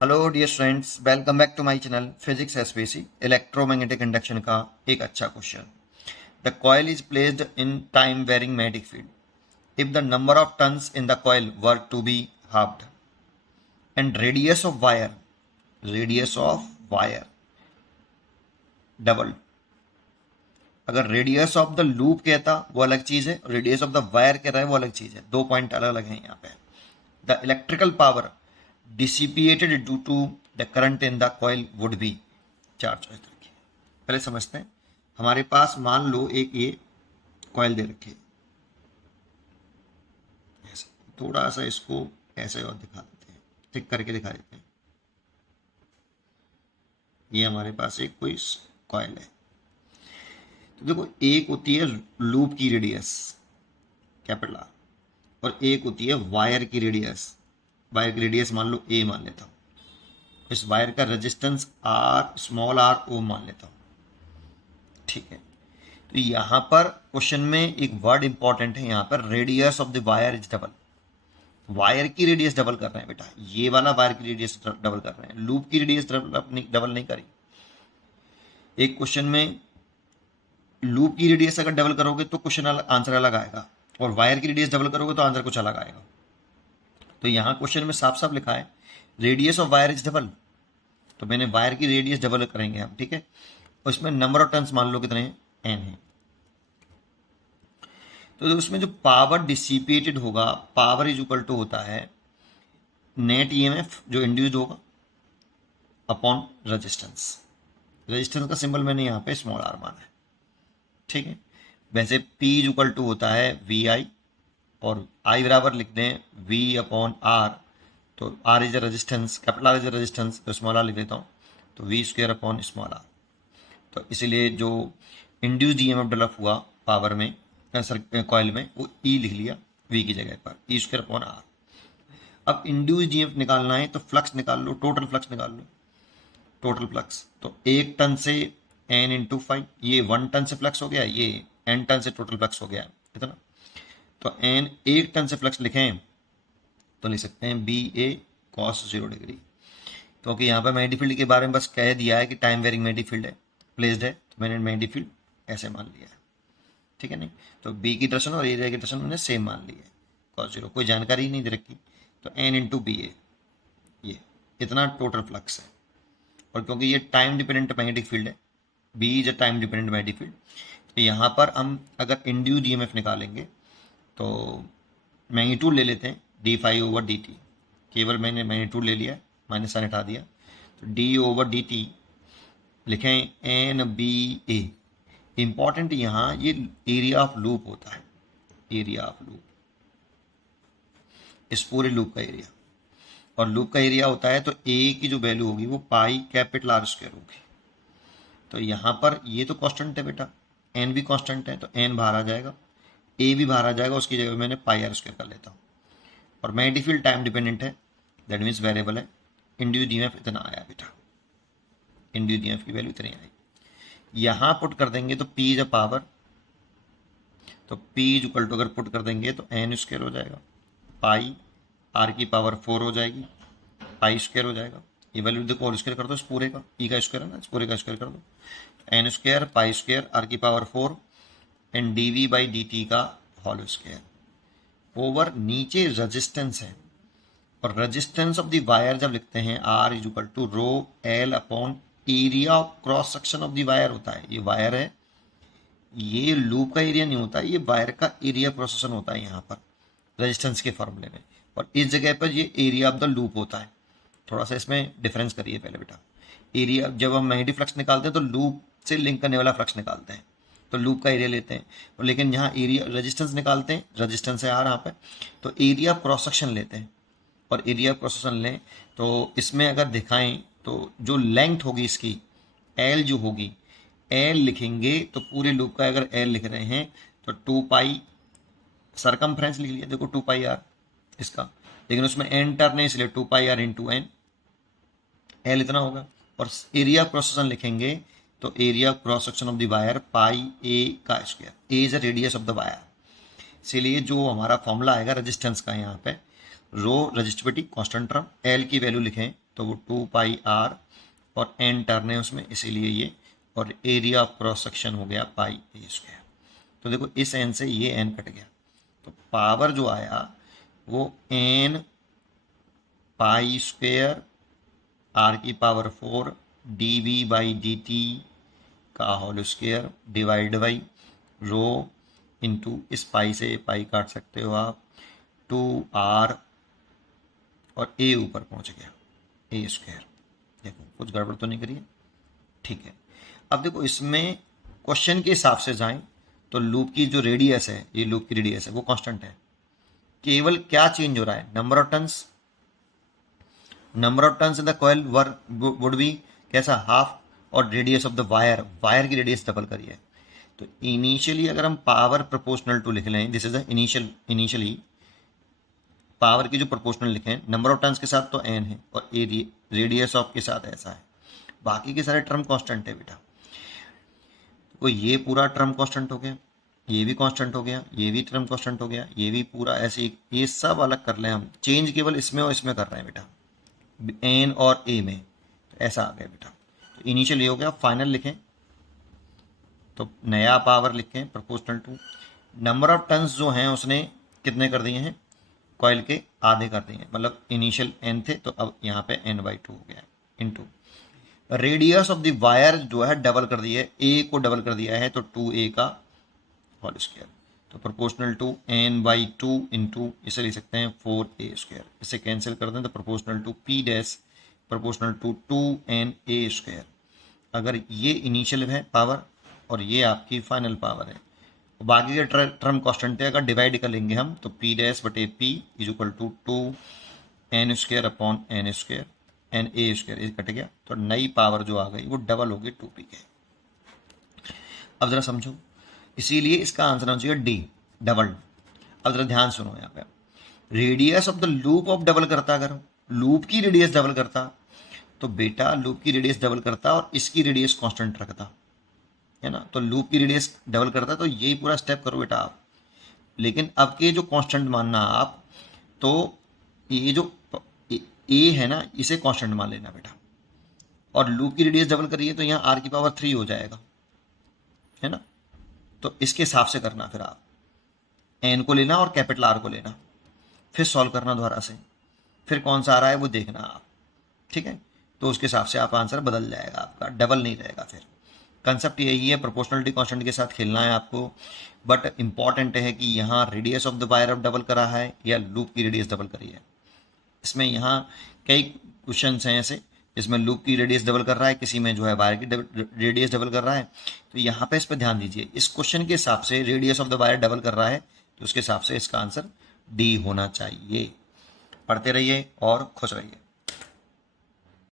Hello dear students, welcome back to my channel physics SPC. Electromagnetic induction का एक अच्छा question. The coil is placed in time varying magnetic field if the number of turns in the coil were to be halved and radius of wire double. अगर radius of the loop कहता वो अलग चीज है, radius of the wire कह रहा है वो अलग चीज है। दो पॉइंट अलग अलग हैं यहाँ पे। The electrical power dissipated due to the current in the coil would be। चार चॉइस रखी है, पहले समझते हैं। हमारे पास मान लो एक ये कॉइल दे रखी है, ऐसे थोड़ा सा इसको ऐसे और दिखा देते हैं, थिक करके दिखा देते हैं। ये हमारे पास एक कोई कॉइल है। तो देखो, एक होती है लूप की रेडियस कैपिटल आर, और एक होती है वायर की रेडियस। वायर की रेडियस मान लो ए मान लेता हूँ, इस वायर का resistance R small R O मान लेता हूँ, ठीक है। तो यहाँ पर क्वेश्चन में एक वर्ड इंपॉर्टेंट है, यहाँ पर radius of the wire is double. Wire की रेडियस डबल कर रहे हैं बेटा, ये वाला वायर की रेडियस डबल कर रहे हैं, लूप की रेडियस डबल नहीं करी। एक क्वेश्चन में लूप की रेडियस अगर डबल करोगे तो क्वेश्चन आंसर अलग आएगा, और वायर की रेडियस डबल करोगे तो आंसर कुछ अलग आएगा। तो यहाँ क्वेश्चन में साफ साफ लिखा है radius of wire is double, तो मैंने वायर की रेडियस डबल करेंगे हम, ठीक है। और इसमें नंबर ऑफ टर्न्स मान लो कितने हैं, एन है। तो उसमें जो पावर डिसिपेटेड होगा, पावर इज इक्वल टू होता है नेट ईएमएफ जो इंड्यूस्ड होगा अपॉन रेजिस्टेंस। रेजिस्टेंस का सिंबल मैंने यहाँ पे स्मॉल आर माना है, ठीक है। वैसे P इज इक्वल टू होता है वी आई, और I बराबर लिख दें V अपॉन आर। तो R is the resistance, capital R is the resistance, तो स्मॉल आर लिख देता हूँ, तो V square upon small R. तो इसीलिए जो इंड्यूस्ड ईएमएफ डेवलप हुआ पावर में, कॉइल में, वो E लिख लिया V की जगह पर, E स्क्वायर अपॉन आर। अब इंड्यूस्ड ईएमएफ निकालना है तो फ्लक्स निकाल लो, टोटल फ्लक्स निकाल लो। टोटल फ्लक्स तो एक टन से n इंटू 5, ये 1 टन से फ्लक्स हो गया, ये n टन से टोटल फ्लक्स हो गया इतना। तो n एक टन से फ्लक्स लिखें तो लिख सकते हैं बी ए कॉस 0 डिग्री, क्योंकि यहाँ पर मैग्नेटिक फील्ड के बारे में बस कह दिया है कि टाइम वेरिंग मैग्नेटिक फील्ड है, प्लेस्ड है, तो मैंने मैग्नेटिक फील्ड ऐसे मान लिया है, ठीक है। नहीं तो बी की डायरेक्शन और एरिया की डायरेक्शन मैंने सेम मान ली है, कॉस 0, कोई जानकारी ही नहीं दे रखी। तो n इंटू बी ए, ये इतना टोटल फ्लक्स है। और क्योंकि ये टाइम डिपेंडेंट मैग्नेटिक फील्ड है, B is a time dependent magnetic field, तो यहाँ पर हम अगर इंड्यूस्ड ईएमएफ निकालेंगे तो मैग्नीट्यूड ले लेते हैं D phi over D T, केवल मैंने मैग्नीट्यूड ले लिया, माइनस साइन हटा दिया, तो डी ओवर डी टी लिखें एन बी ए। इंपॉर्टेंट यहाँ ये एरिया ऑफ लूप होता है, एरिया ऑफ लूप, इस पूरे लूप का एरिया, और लूप का एरिया होता है तो ए की जो वैल्यू होगी वो पाई कैपिटल आर स्क्वायर होगी। तो यहाँ पर ये तो कांस्टेंट है बेटा, एन भी कांस्टेंट है, तो एन बाहर आ जाएगा, ए भी बाहर आ जाएगा, उसकी जगह मैंने पाई आर स्क्वायर कर लेता हूँ। और मैग्नेटिक फील्ड टाइम डिपेंडेंट है, दैट मीन्स वेरिएबल है। इंड्यूस्ड ईएमएफ इतना आया बेटा, इंड्यूस्ड ईएमएफ की वैल्यू इतनी आई। यहाँ पुट कर देंगे तो P इज अ पावर, तो P इज इक्वल टू अगर पुट कर देंगे तो एन स्क्वायर हो जाएगा, पाई आर की पावर 4 हो जाएगी, पाई स्क्वायर हो जाएगा। ये वैल्यू देखो और स्क्वायर कर दो इस पूरे का, ई का स्क्वायर है ना, इस पूरे का स्क्वायर कर दो, N square pi square R की power 4 and D V by D T का होल स्क्वायर ओवर, नीचे रेजिस्टेंस है, और रेजिस्टेंस ऑफ द वायर जब लिखते हैं R is equal to rho L upon area of cross section of the wire होता है। ये वायर है, ये लूप का एरिया नहीं होता, ये वायर का एरिया क्रॉस सेक्शन होता है यहाँ पर रेजिस्टेंस के फॉर्मूले में, और इस जगह पर ये एरिया ऑफ द लूप होता है। थोड़ा सा इसमें डिफरेंस करिए पहले बेटा। एरिया जब हम मैग्नेटिक फ्लक्स निकालते हैं तो लूप से लिंक करने वाला फ्लक्स निकालते हैं, तो लूप का एरिया लेते हैं, और लेकिन यहाँ एरिया रेजिस्टेंस निकालते हैं, रेजिस्टेंस है आर यहाँ पे, तो एरिया क्रॉस सेक्शन लेते हैं, और एरिया क्रॉस सेक्शन लें तो इसमें अगर दिखाएं तो जो लेंथ होगी इसकी एल जो होगी, एल लिखेंगे तो पूरे लूप का अगर एल लिख रहे हैं तो 2 पाई सरकमफ्रेंस लिख लिया, देखो 2 पाई आर इसका, लेकिन उसमें एन टर्न है इसलिए 2 pi R into N, L इतना होगा। और एरिया क्रॉस सेक्शन लिखेंगे तो area cross section of the wire pi A का square, A is the radius of the wire, इसीलिए जो हमारा फॉर्मूला आएगा रेजिस्टेंस का यहाँ पे, rho resistivity constant term, L की वैल्यू लिखें तो वो 2 पाई आर और एन टर्न है उसमें, इसीलिए ये, और एरिया ऑफ क्रॉस सेक्शन हो गया पाई ए स्क्वायर। तो देखो इस एन से ये एन कट गया, तो पावर जो आया वो एन पाई स्क्वायर आर की power 4 D V by D T का whole square divide by rho into, इस पाई से पाई काट सकते हो आप, 2r और a ऊपर पहुंच गया ए स्क्वायर। देखो कुछ गड़बड़ तो नहीं करी है, ठीक है। अब देखो इसमें क्वेश्चन के हिसाब से जाएं तो लूप की जो रेडियस है, ये लूप की रेडियस है वो कांस्टेंट है, केवल क्या चेंज हो रहा है, number of turns in the coil would be कैसा, हाफ, और radius of the wire, wire की रेडियस डबल करी है। तो इनिशियली अगर हम पावर प्रोपोर्शनल टू लिख लें, this is the initially power की जो प्रोपोर्शनल लिखें, नंबर ऑफ टर्न्स के साथ तो n है और ए रेडियस ऑफ के साथ ऐसा है, बाकी के सारे टर्म कांस्टेंट है बेटा। तो ये पूरा टर्म कांस्टेंट हो गया, ये भी कांस्टेंट हो गया, ये भी टर्म कांस्टेंट हो गया, ये भी पूरा ऐसे, ये सब अलग कर लें हम, चेंज केवल इसमें और इसमें कर रहे हैं बेटा, एन और ए में, तो ऐसा आ गया बेटा। तो इनिशियल ये हो गया, फाइनल लिखें तो नया पावर लिखें proportional to, number of turns जो हैं उसने कितने कर दिए हैं, कॉइल के आधे कर दिए, मतलब इनिशियल एन थे तो अब यहाँ पे n बाई 2 हो गया into radius of the wire जो है डबल कर दिया है, ए को डबल कर दिया है तो 2a का होल स्क्वायर, तो proportional to n by 2 into, इसे लिख सकते हैं 4a स्क्वायर, इसे कैंसिल कर दें तो proportional to p dash proportional to 2na square. अगर ये इनिशियल है पावर और ये आपकी फाइनल पावर है, बाकी के टर्म कांस्टेंट है, अगर डिवाइड कर लेंगे हम तो p डैश बटे p is equal to 2n square upon n square, N A square, ये कट गया, तो नई पावर जो आ गई वो डबल होगी 2p के। अब जरा समझो, इसीलिए इसका आंसर होना चाहिए डी, डबल। अब जरा ध्यान सुनो, यहाँ पे radius of the loop of double करता, अगर लूप की रेडियस डबल करता तो बेटा लूप की रेडियस डबल करता और इसकी रेडियस कांस्टेंट रखता है ना, तो लूप की रेडियस डबल करता, तो यही पूरा स्टेप करो बेटा आप। लेकिन अब के जो कांस्टेंट मानना आप, तो ये जो ए है ना इसे कांस्टेंट मान लेना बेटा, और लूप की रेडियस डबल करिए तो यहाँ r की पावर 3 हो जाएगा, है ना। तो इसके हिसाब से करना, फिर आप n को लेना और कैपिटल R को लेना, फिर सॉल्व करना दोबारा से, फिर कौन सा आ रहा है वो देखना आप, ठीक है। तो उसके हिसाब से आप आंसर बदल जाएगा आपका, डबल नहीं रहेगा। फिर कंसेप्ट यही है, प्रोपोर्शनलिटी कांस्टेंट के साथ खेलना है आपको, बट इंपॉर्टेंट है कि यहाँ radius of the wire of double करा है या लूप की रेडियस डबल करी है। इसमें यहाँ कई क्वेश्चन हैं ऐसे जिसमें लूप की रेडियस डबल कर रहा है, किसी में जो है वायर की रेडियस डबल कर रहा है, तो यहाँ पे इस पर ध्यान दीजिए, इस क्वेश्चन के हिसाब से radius of the wire double कर रहा है तो उसके हिसाब से इसका आंसर डी होना चाहिए। पढ़ते रहिए और खुश रहिए।